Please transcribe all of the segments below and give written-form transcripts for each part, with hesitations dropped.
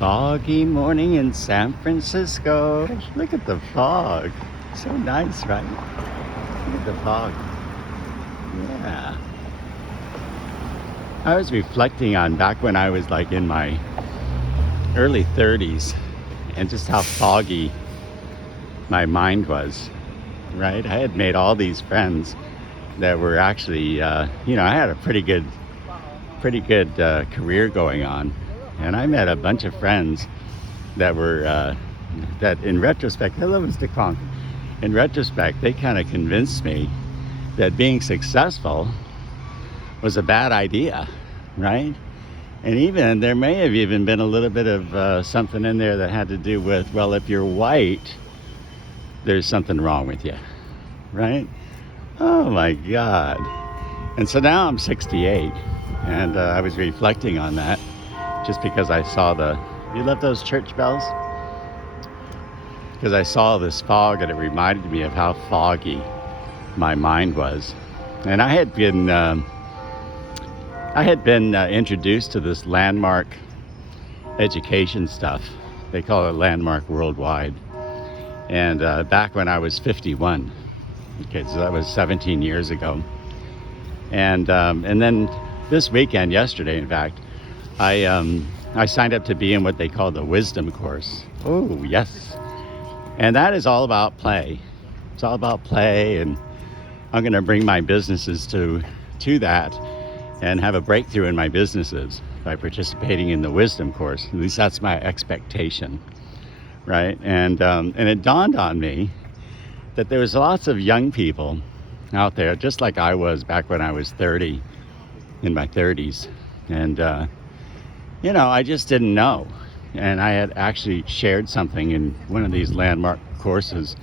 foggy morning in San Francisco. Look at the fog. So nice, right? Look at the fog. Yeah. I was reflecting on back when I was like in my early 30s and just how foggy my mind was, right? I had made all these friends that were actually, I had a pretty good career going on. And I met a bunch of friends that were, that in retrospect, hello, Mr. Kong. In retrospect, they kind of convinced me that being successful was a bad idea, right? And even, there may have even been a little bit of something in there that had to do with, well, if you're white, there's something wrong with you, right? Oh my God. And so now I'm 68, and I was reflecting on that just because I saw you love those church bells? Because I saw this fog and it reminded me of how foggy my mind was. And I had been introduced to this landmark education stuff. They call it Landmark Worldwide. And back when I was 51, okay, so that was 17 years ago. And then this weekend, yesterday, in fact, I signed up to be in what they call the wisdom course. Oh, yes. And that is all about play. It's all about play, and I'm going to bring my businesses to that and have a breakthrough in my businesses by participating in the wisdom course. At least that's my expectation, right? And it dawned on me that there was lots of young people out there, just like I was back when I was 30, in my 30s. And, I just didn't know. And I had actually shared something in one of these landmark courses.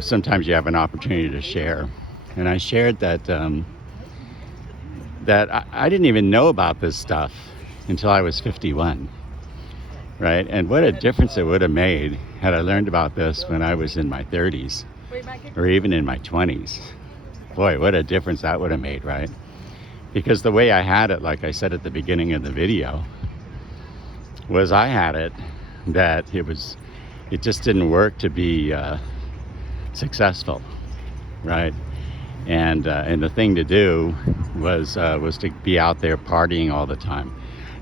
Sometimes you have an opportunity to share. And I shared that I didn't even know about this stuff until I was 51, right? And what a difference it would have made had I learned about this when I was in my 30s or even in my 20s. Boy, what a difference that would have made, right? Because the way I had it, like I said at the beginning of the video, was I had it that it just didn't work to be successful, right? And the thing to do was to be out there partying all the time.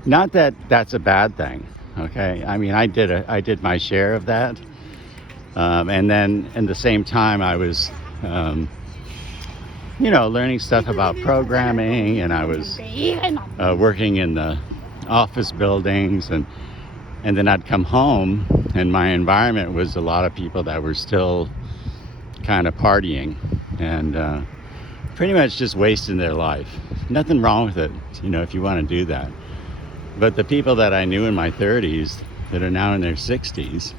Not that that's a bad thing, okay? I mean, I did my share of that, and then at the same time I was, learning stuff about programming, and I was working in the office buildings, and then I'd come home, and my environment was a lot of people that were still kind of partying and pretty much just wasting their life. Nothing wrong with it, if you want to do that. But the people that I knew in my 30s that are now in their 60s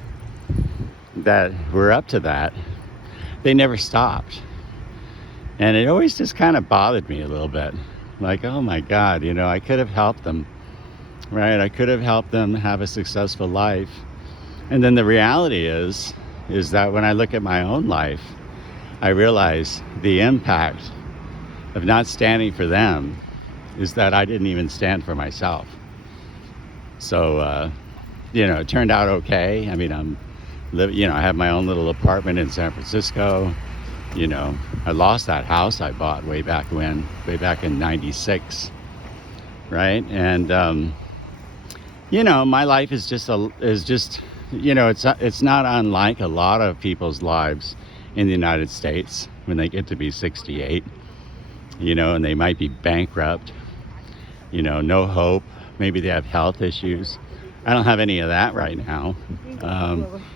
that were up to that, they never stopped. And it always just kind of bothered me a little bit. Like, oh my God, I could have helped them, right? I could have helped them have a successful life. And then the reality is that when I look at my own life, I realize the impact of not standing for them is that I didn't even stand for myself. So, it turned out okay. I mean, I have my own little apartment in San Francisco. I lost that house I bought way back in 96, right? And, my life is just, it's not unlike a lot of people's lives in the United States when they get to be 68, and they might be bankrupt, no hope. Maybe they have health issues. I don't have any of that right now.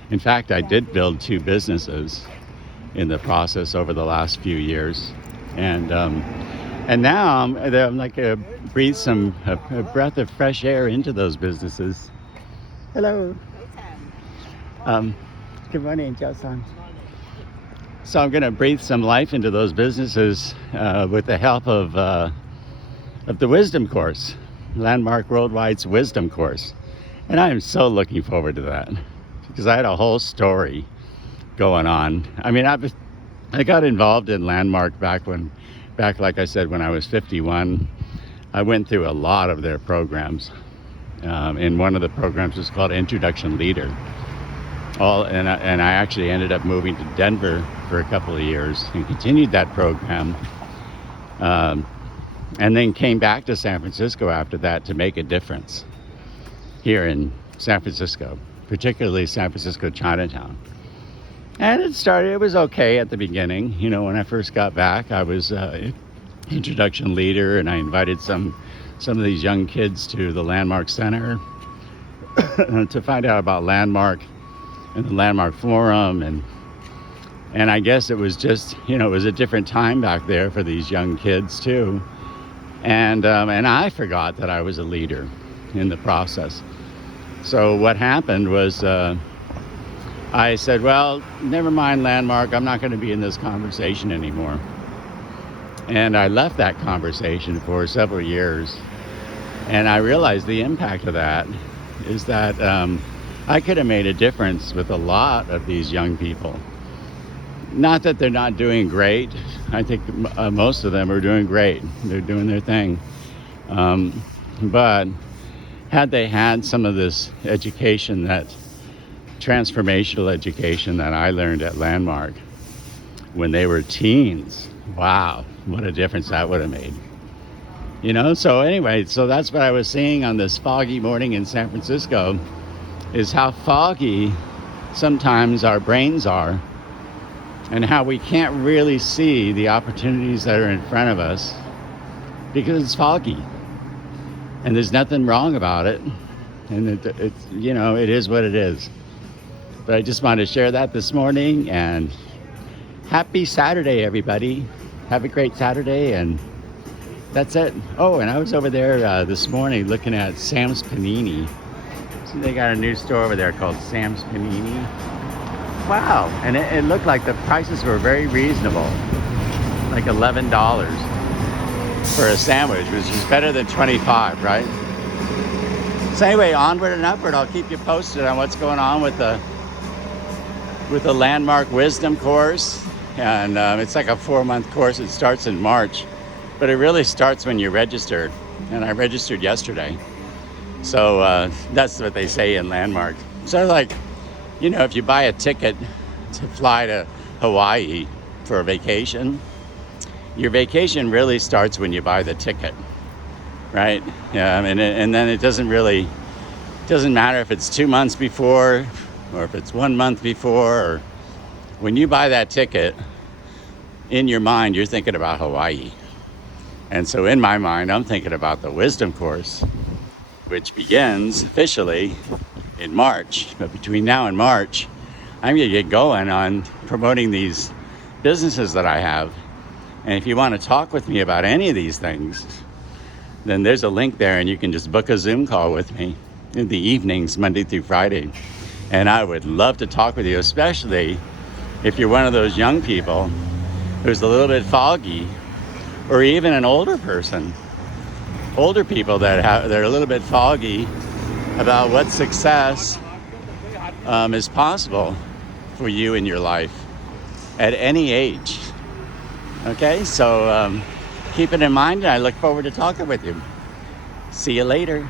In fact, I did build 2 businesses in the process over the last few years. And now I'm like breathe a breath of fresh air into those businesses. Hello. Good morning, Joe-san. So I'm going to breathe some life into those businesses with the help of the Wisdom Course, Landmark Worldwide's Wisdom Course. And I am so looking forward to that because I had a whole story going on. I mean, I got involved in Landmark back, like I said, when I was 51. I went through a lot of their programs. in one of the programs was called Introduction Leader. And I actually ended up moving to Denver for a couple of years and continued that program. And then came back to San Francisco after that to make a difference here in San Francisco, particularly San Francisco Chinatown. And it was okay at the beginning. You know, when I first got back, I was introduction leader, and I invited some of these young kids to the Landmark Center to find out about Landmark and the Landmark Forum, and I guess it was just, you know, it was a different time back there for these young kids too, and I forgot that I was a leader in the process. So what happened was I said, well, never mind Landmark, I'm not going to be in this conversation anymore. And I left that conversation for several years, and I realized the impact of that is that I could have made a difference with a lot of these young people. Not that they're not doing great. I think most of them are doing great. They're doing their thing. But had they had some of this education, that transformational education that I learned at Landmark when they were teens, wow, what a difference that would have made. You know, so anyway, so that's what I was seeing on this foggy morning in San Francisco, is how foggy sometimes our brains are, and how we can't really see the opportunities that are in front of us because it's foggy. And there's nothing wrong about it. And it's, you know, it is what it is. But I just wanted to share that this morning, and happy Saturday, everybody. Have a great Saturday, and that's it. Oh, and I was over there this morning looking at Sam's Panini. So they got a new store over there called Sam's Panini. Wow, and it looked like the prices were very reasonable, like $11 for a sandwich, which is better than $25, right? So anyway, onward and upward. I'll keep you posted on what's going on with the Landmark Wisdom course. And it's like a 4-month course. It starts in March, but it really starts when you're registered. And I registered yesterday. So that's what they say in Landmark. So like, you know, if you buy a ticket to fly to Hawaii for a vacation, your vacation really starts when you buy the ticket, right? Yeah, and then it doesn't matter if it's 2 months before or if it's 1 month before. Or when you buy that ticket, in your mind, you're thinking about Hawaii. And so in my mind, I'm thinking about the Wisdom course, which begins officially in March. But between now and March, I'm going to get going on promoting these businesses that I have. And if you want to talk with me about any of these things, then there's a link there, and you can just book a Zoom call with me in the evenings, Monday through Friday. And I would love to talk with you, especially if you're one of those young people who's a little bit foggy, or even an older person. Older people that are a little bit foggy about what success is possible for you in your life at any age. Okay, so keep it in mind, and I look forward to talking with you. See you later.